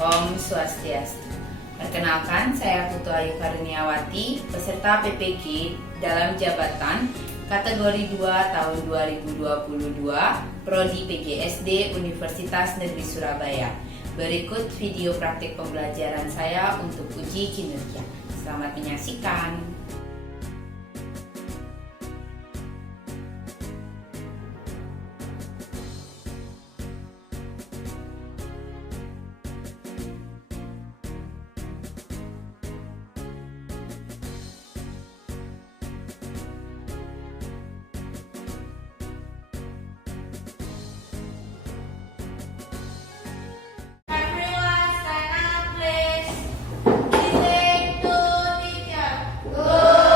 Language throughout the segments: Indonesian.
Om Swastiastu. Perkenalkan, saya Putu Ayu Karniawati, peserta PPG dalam jabatan kategori 2 tahun 2022, Prodi PGSD Universitas Negeri Surabaya. Berikut video praktik pembelajaran saya untuk uji kinerja. Selamat menyaksikan. Everyone stand up please. Listen to teacher. Good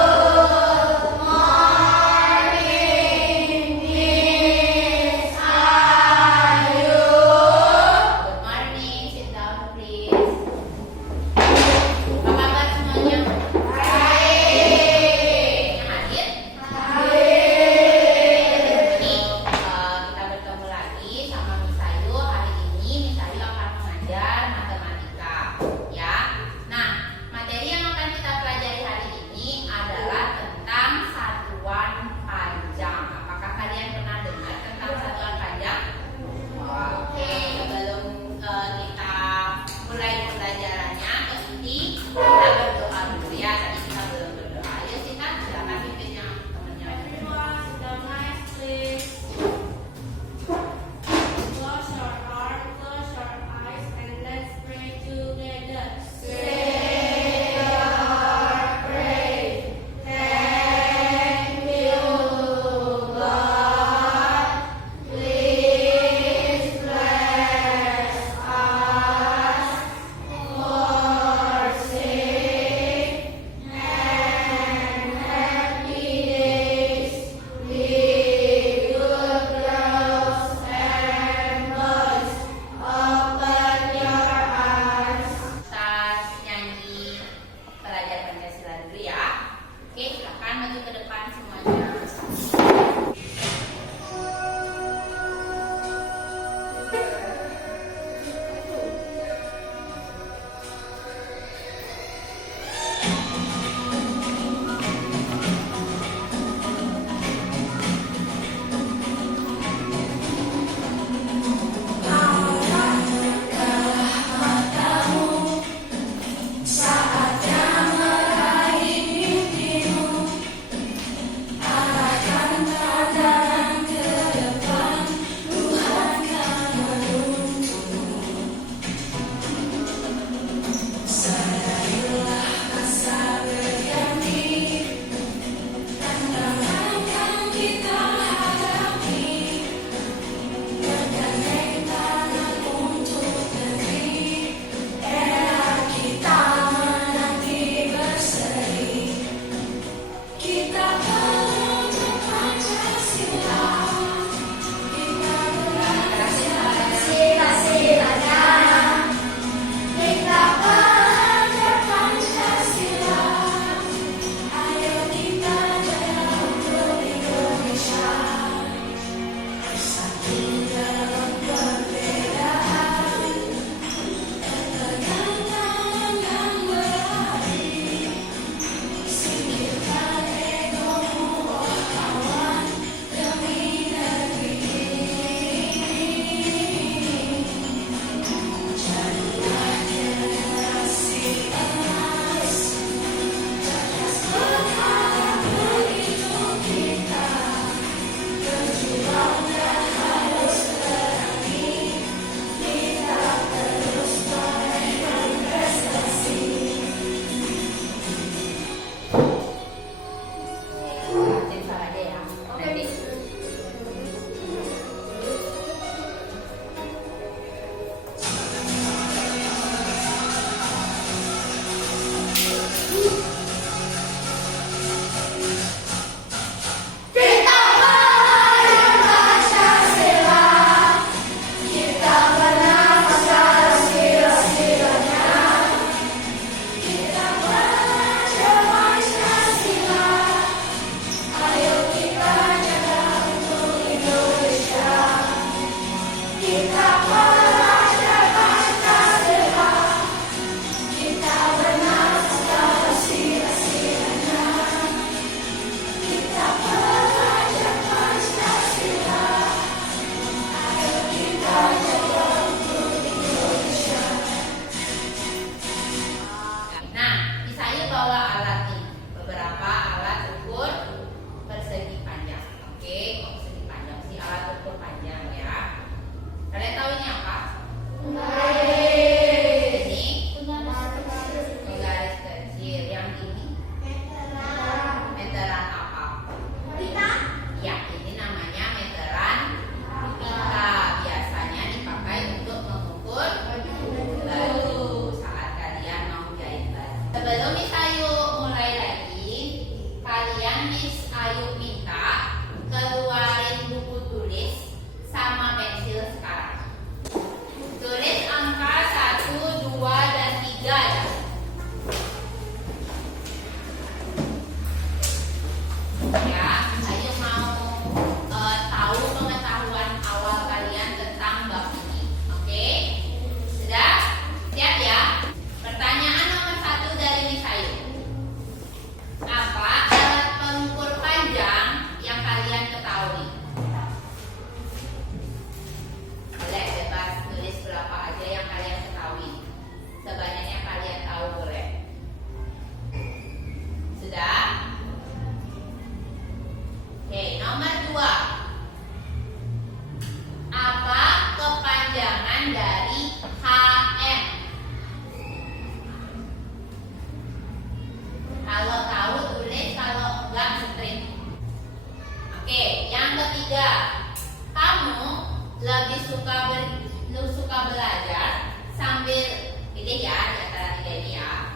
ketiga, kamu lebih suka belajar sambil pilih ya di antara tiga ini ya,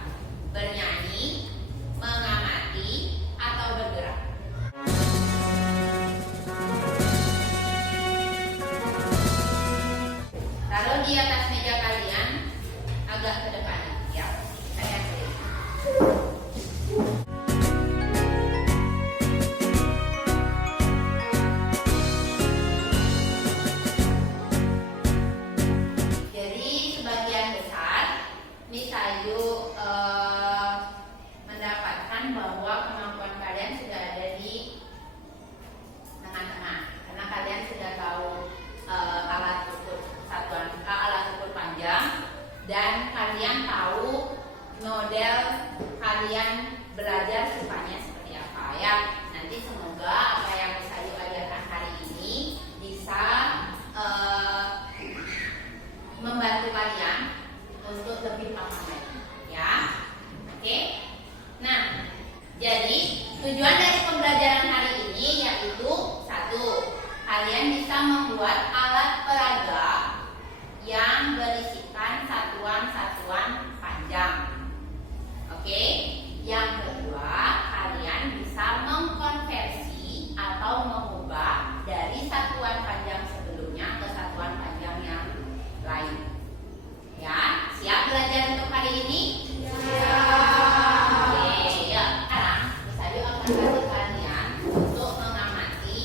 bernyanyi, mengamati, atau bergerak. Taruh di atas meja kalian agak ke depan ya. Saya pilih. Jadi sebagian besar Misayu mendapatkan bahwa kemampuan kalian sudah ada di tengah-tengah, karena kalian sudah tahu alat ukur panjang, dan kalian tahu model kalian belajar sukanya seperti apa ya. Nanti semoga apa yang Misayu ajarkan hari ini bisa membantu kalian untuk lebih paham lagi ya. Oke. Nah, jadi tujuan dari pembelajaran hari ini yaitu satu, kalian bisa membuat alat peraga yang berisikan satuan-satuan panjang. Oke. Yang kedua, kalian bisa mengkonversi atau mengubah dari satuan panjang sebelumnya ke satuan panjang yang lain. Ya, siap belajar untuk hari ini? Siap. Oke, ya. Sekarang Misayu akan kasih kalian untuk mengamati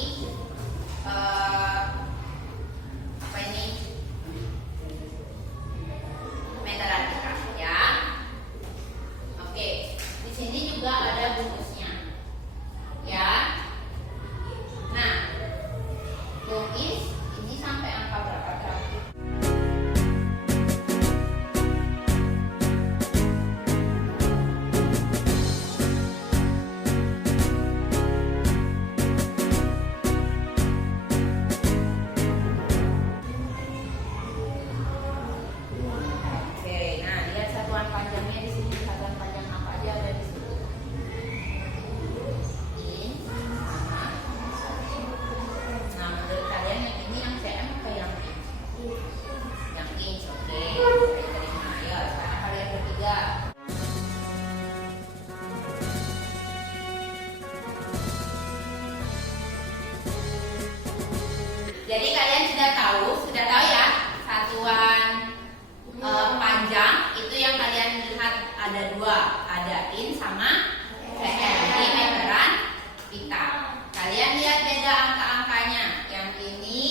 meteran kita ya. Oke, di sini juga ada rumusnya ya. Nah, tulis ini sampai angka berapa terakhir? Oke, nah lihat satuan panjangnya di sini, satuan panjang apa aja ada di situ. In sama. Nah, menurut kalian yang ini yang cm atau yang inch? Yang inch, oke. Saya terima. Ayo, sekarang kalian bertiga. Jadi kalian sudah tahu ya satuan panjang itu yang kalian lihat ada dua, ada in sama cm di meteran kita. Kalian lihat beda angka-angkanya. Yang ini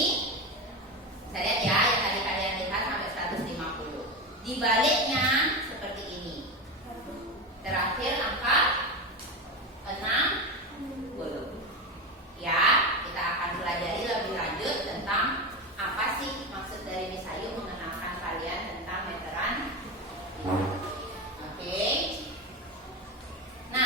saya lihat ya, yang tadi kalian lihat sampai 150. Dibaliknya seperti ini. Terakhir angka 60. Ya, kita akan pelajari lebih lanjut tentang apa sih maksud dari Misayu mengenalkan kalian tentang meteran. Oke. Nah,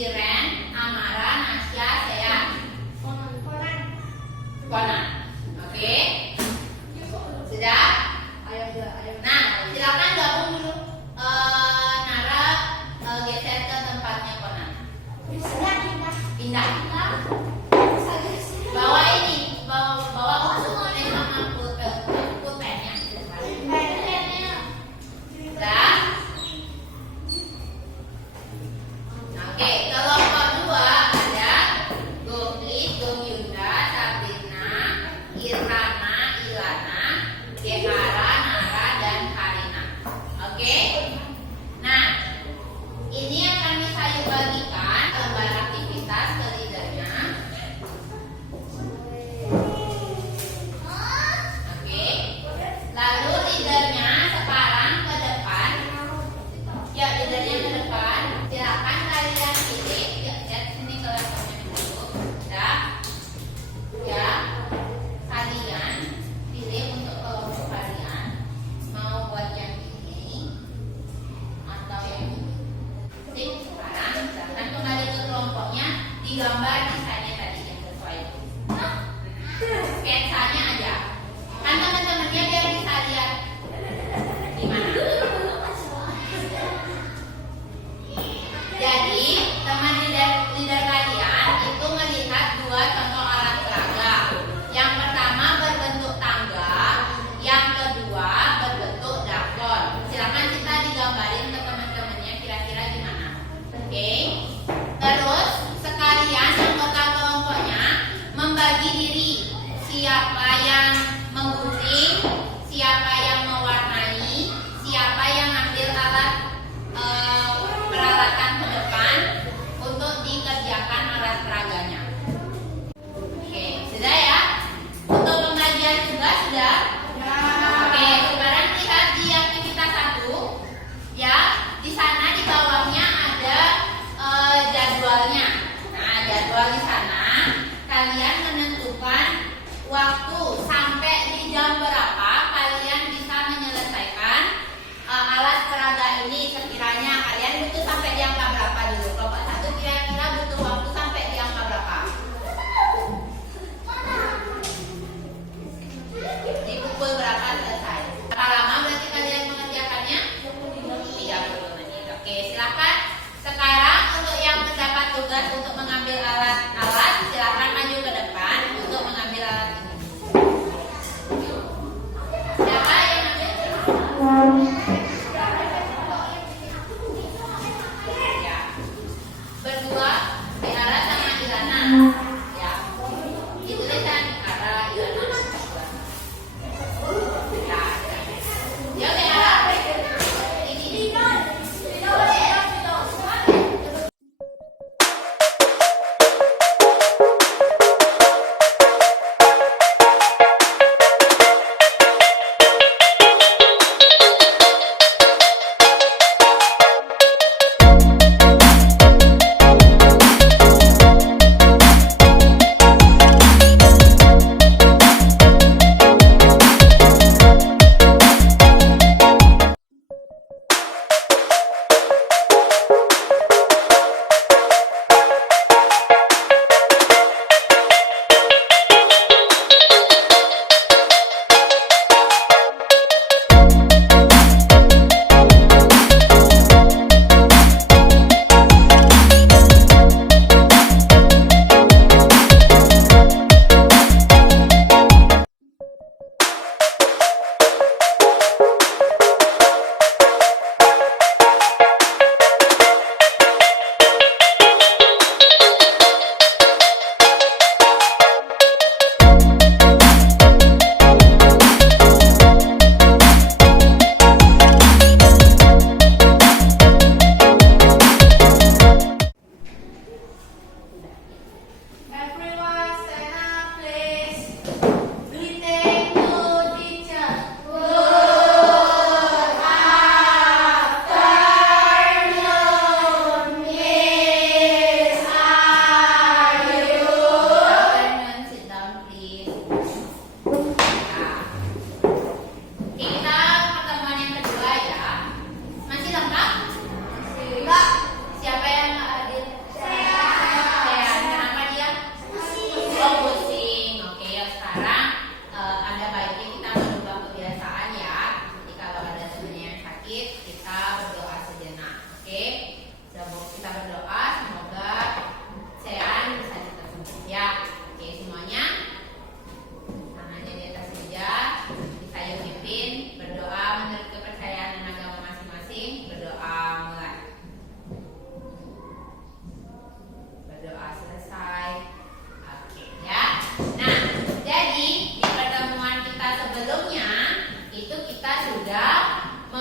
Iren, Amara, Nasya, Sea. Conan. Oke. Sudah? Nah, silakan gabung dulu. Nara geser ke tempatnya Conan. Pindah. Bawa ini, bawa usungannya sama pulpennya. Sudah? Oke, kelompok 2 ada Gofli, Goyunda, Sabrina, Irhana, Ilana, Gehara, Nara, dan Karina. Oke? Nah, ini akan saya bagikan lembar aktivitas ke leadernya. Oke? Lalu leadernya sekarang ke depan. Ya, leadernya ke depan. Silakan kalian pilih. Ya, sini ke laptopnya dulu. Ya, kalian pilih untuk kelompok kalian. Mau buat yang ini atau yang ini. Sip, sekarang silakan kembali ke kelompoknya. Digambar desainnya tadi yang sesuai. Sketsanya aja. Kan teman-temannya biar bisa lihat di mana. Jadi, teman leader kalian itu melihat 2 contoh alat peraga. Yang pertama berbentuk tangga, yang kedua berbentuk drakon. Silakan kita digambarin ke teman-temannya kira-kira gimana. Oke. Terus sekalian anggota kelompoknya membagi diri. Siapa yang menggunting, siapa yang mewarnai, siapa yang ambil alat peralatan ke depan untuk dikerjakan alat peraganya. Oke, sudah ya? Untuk pembagian tugas sudah? Oke, sekarang lihat di aktivitas 1. Ya, di sana di bawahnya ada jadwalnya. Nah, jadwal di sana kalian menentukan waktu sampai di jam berapa kalian bisa menyelesaikan alat peraga ini. Sekiranya kalian butuh sampai di angka berapa dulu? Kelompok 1 kira-kira butuh waktu sampai di angka berapa? Di pukul berapa selesai? Berapa lama berarti kalian mengerjakannya? 30 menit. Oke, silakan. Sekarang untuk yang mendapat tugas untuk mengambil alat-alat, silakan maju ke depan untuk mengambil alat ini. Siapa yang ambil? Ya. Berdua, Tiara sama Ilana. Ya. Dituliskan Tiara, Ilana. Ya. Ya, Tiara. Ini.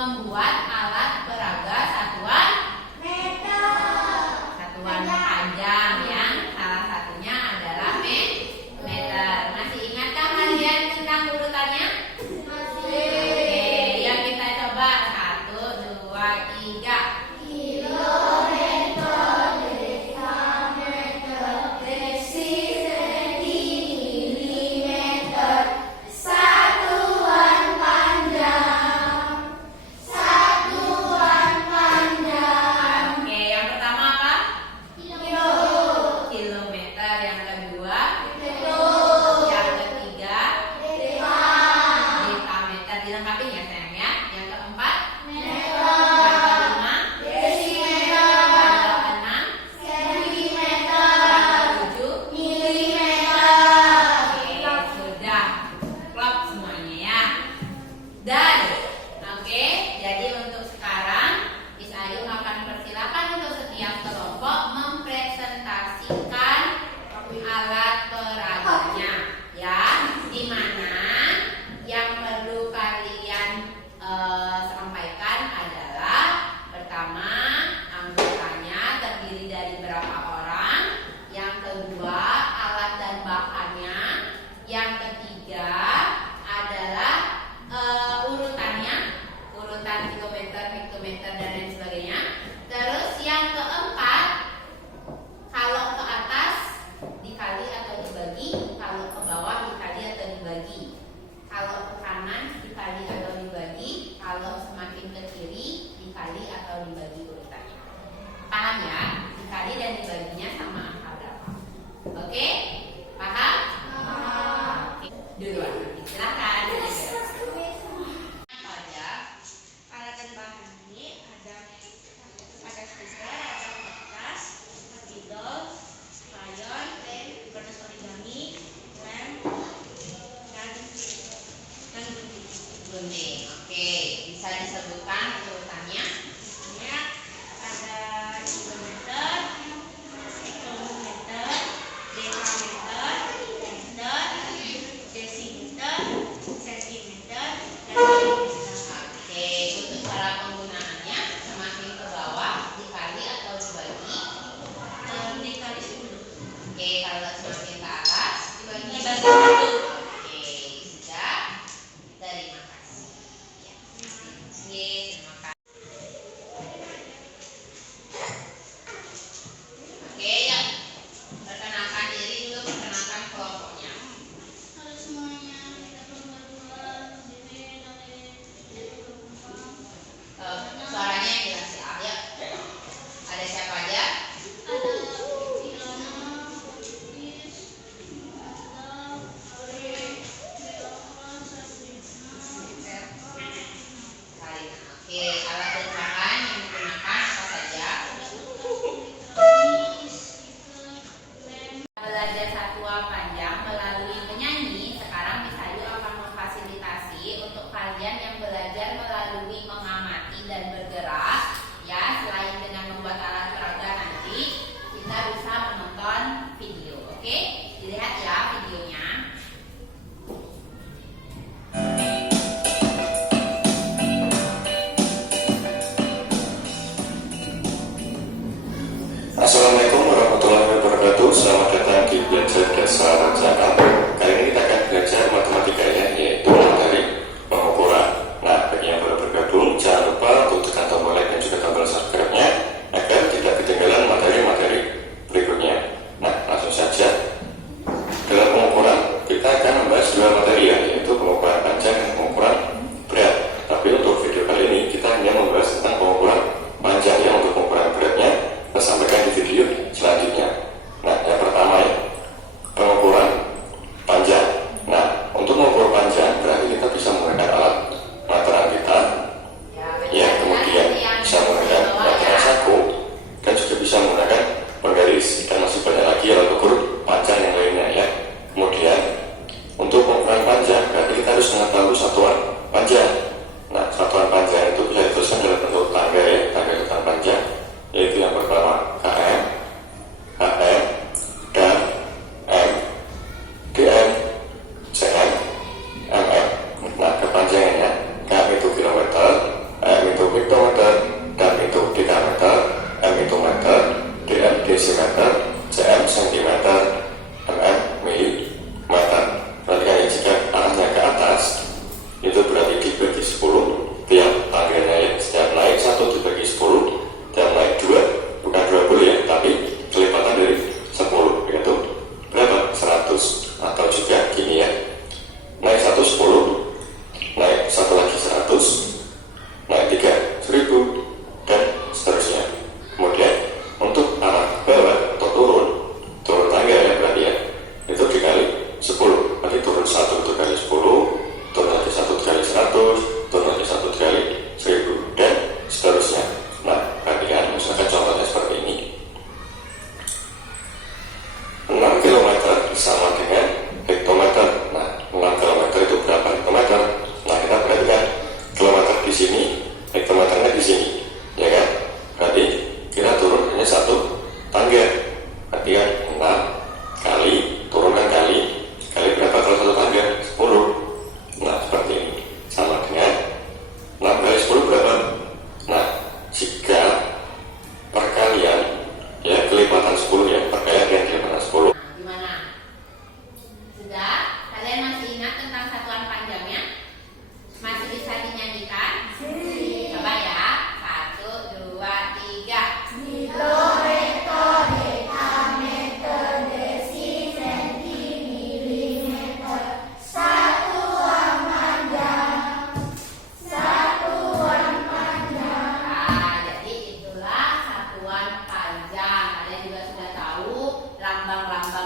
membuat alat peraga satuan meter. Satuan panjang yang salah satunya adalah meter. Masih ingatkah kalian tentang urutannya? Masih. Oke, yang kita coba 1, 2, 3. Satuan panjang.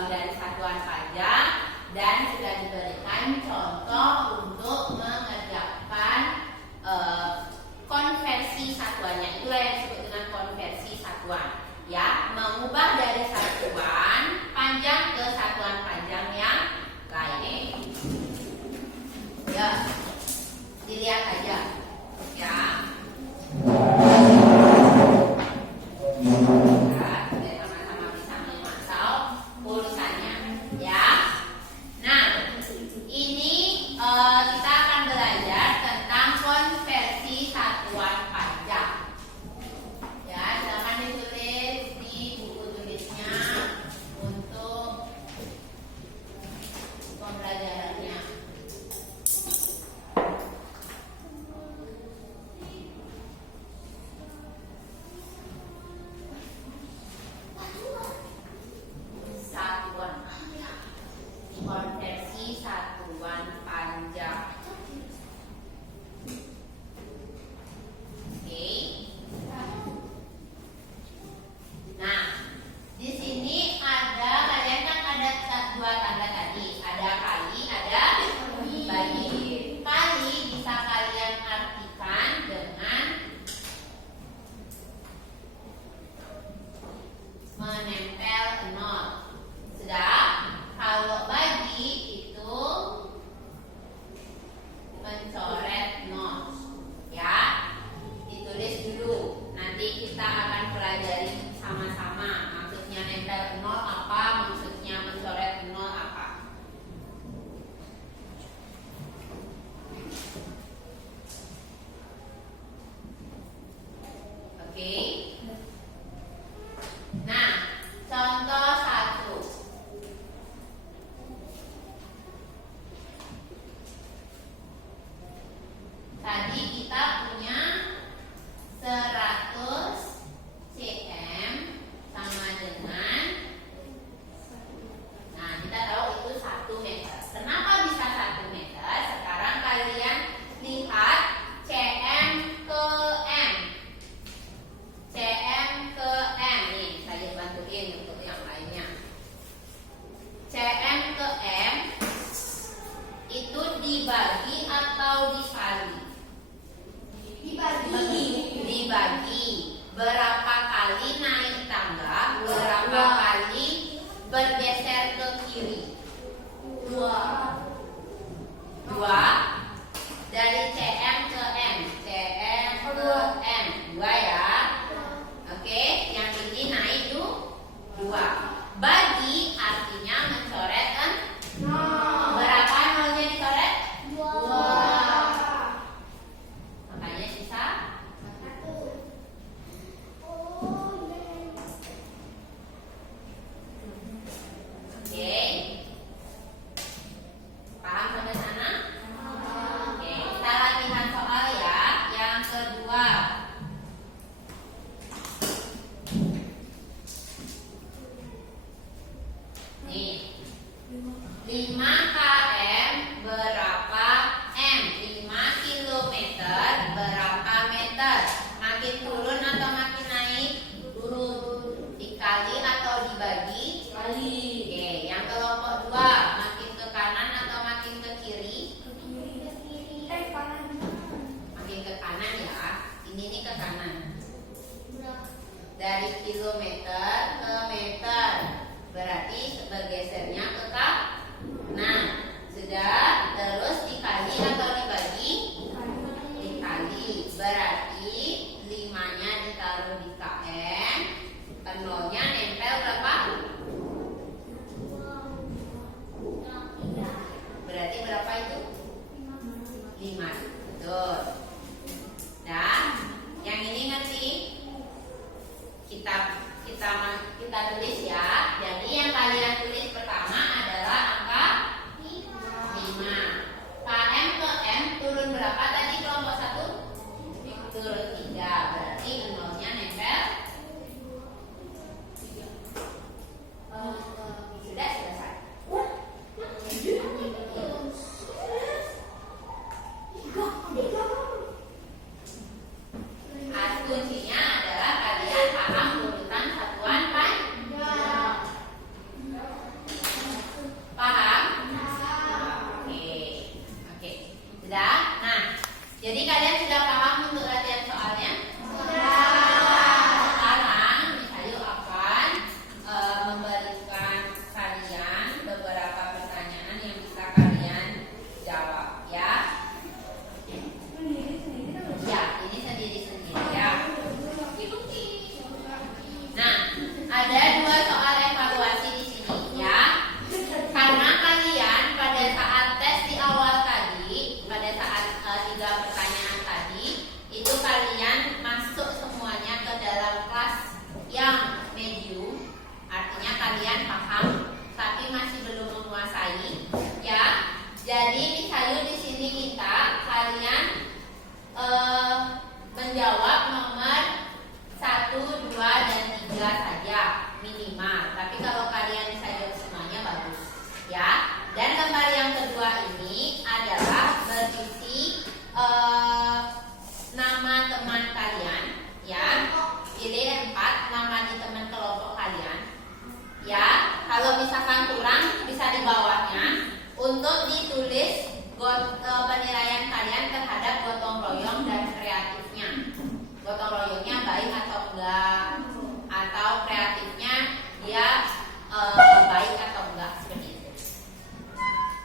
dari satuan pajak dan sudah diberikan contoh untuk mengerjakan konversi satuannya. Itulah yang disebut dengan konversi satuan. Ya, mengubah dari satuan panjang ke satuan panjang yang lain. Ya, dilihat aja. Ya. Biar sama-sama bisa memantau urusannya. Ya. Nah, ini kita akan belajar tentang konversi satuan pajak. Ya, silakan ditulis di buku tulisnya untuk pembelajarannya. Satuan, konversi satuan pajak. Oke. Nah, di sini kalian kan ada dua tanda tadi, ada kali, ada bagi. Kali bisa kalian artikan dengan menempel nol. Sedang kalau bagi itu mencoret nol. Ya, ditulis dulu. Nanti kita akan pelajari sama-sama. Maksudnya nempel nol apa, maksudnya mencoret nol apa. Oke. Nah, contoh 1. Tadi kita punya 100 cm sama dengan, nah kita tahu itu 1 meter. Kenapa bisa 1 meter? Sekarang kalian lihat cm ke m. cm ke m nih, saya bantuin untuk yang lainnya. cm ke m itu dibagi atau dikali? Dibagi. Berapa kali naik tangga? Berapa kali bergeser ke kiri? 2. Dari cm ke m. cm ke m 2 ya. Oke, yang ini naik 2. Bagi artinya mencoret kan? Berapa nolnya dicoret? 2. Makanya sisa 1. Oke. Paham sampai sana? Oke, kita latihan soal ya. Yang kedua. Nih. 5 km berapa m? 5 kilometer berapa meter? Makin turun atau makin naik? Turun. Dikali atau dibagi? Kali. Oke, yang kelompok 2 makin ke kanan atau makin ke kiri? Ke kiri. Makin ke kanan ya. Ini nih ke kanan. Dari kilometer ke meter. Berarti bergesernya ke kanan. Jadi misalnya di sini kalian menjawab nomor 1, 2, dan 3 saja minimal. Tapi kalau kalian bisa jawab semuanya bagus, ya. Dan lembar yang kedua ini adalah berisi nama teman kalian, ya. Pilih 4 nama di teman kelompok kalian, ya. Kalau misalkan kurang bisa di bawahnya untuk ditulis penilaian kalian terhadap gotong royong dan kreatifnya. Gotong royongnya baik atau enggak, atau kreatifnya dia baik atau enggak, seperti itu.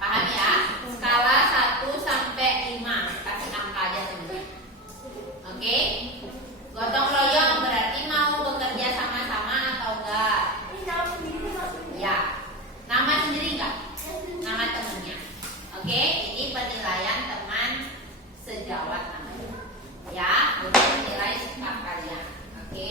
Paham ya? Skala 1 sampai 5, kasih angka aja teman-teman. Oke? Gotong royong berarti mau bekerja sama-sama atau enggak? Ya. Nama sendiri enggak? Nama temannya. Oke, ini penilaian teman sejawat namanya. Ya, untuk menilai sikap kalian. Oke.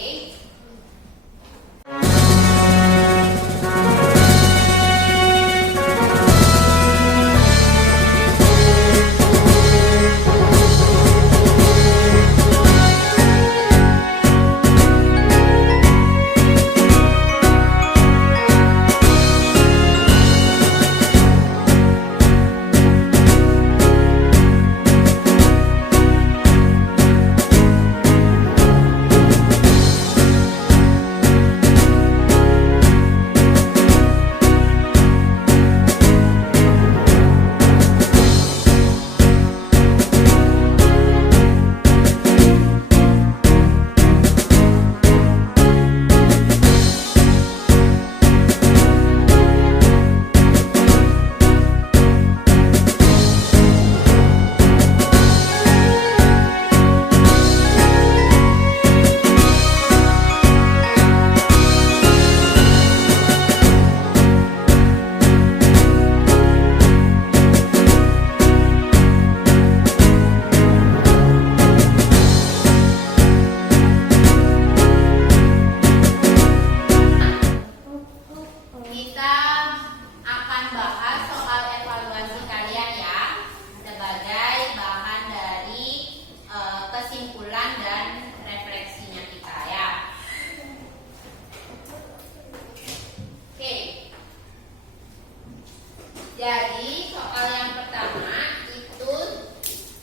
Jadi soal yang pertama itu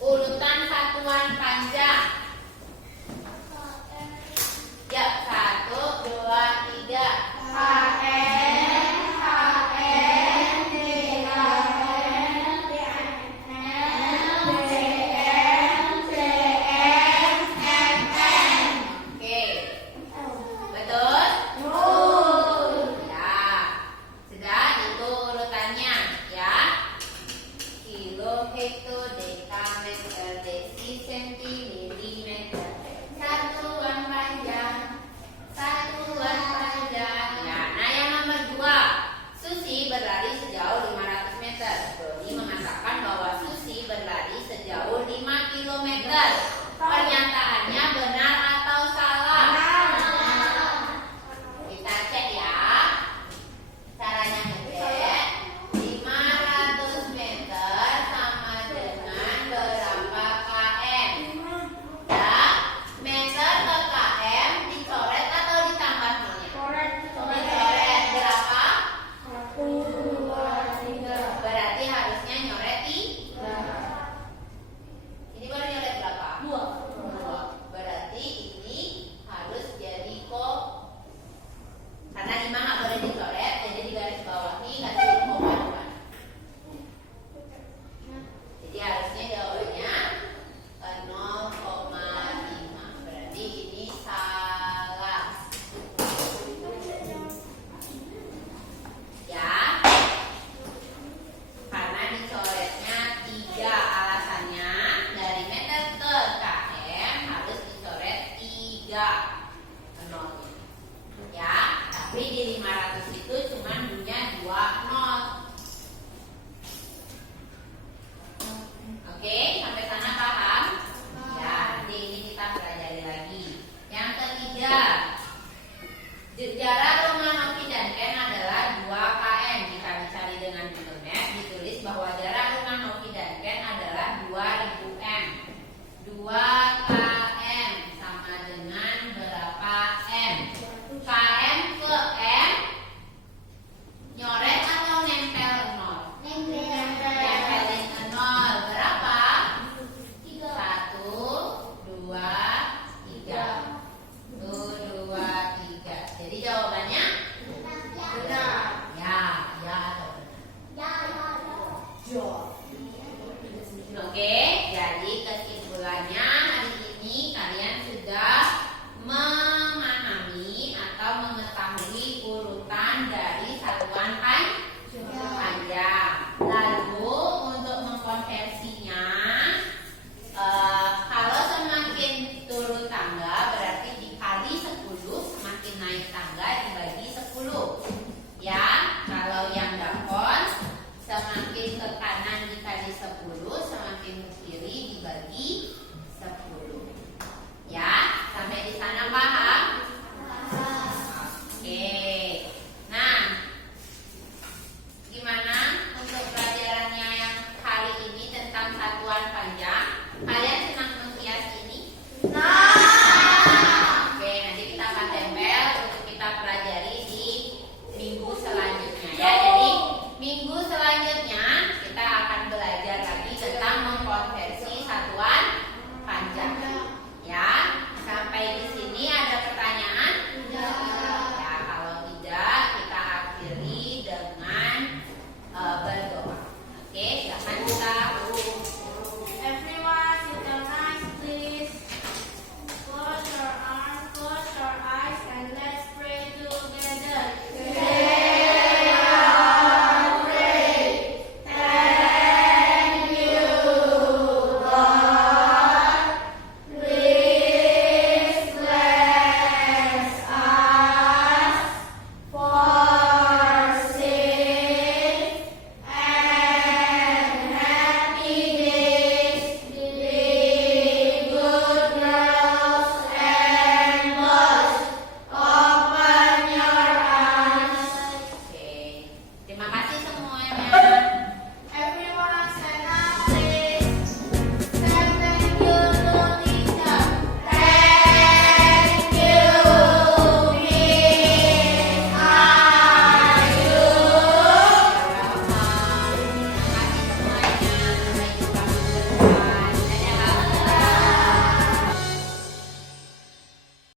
urutan satuan panjang. Ya, 1, 2, 3. Ya, sudah itu urutannya, ya. minggu selanjutnya kita akan belajar lagi tentang mengkonversi satuan panjang. Ya, sampai di sini ada pertanyaan? Ya, kalau tidak kita akhiri dengan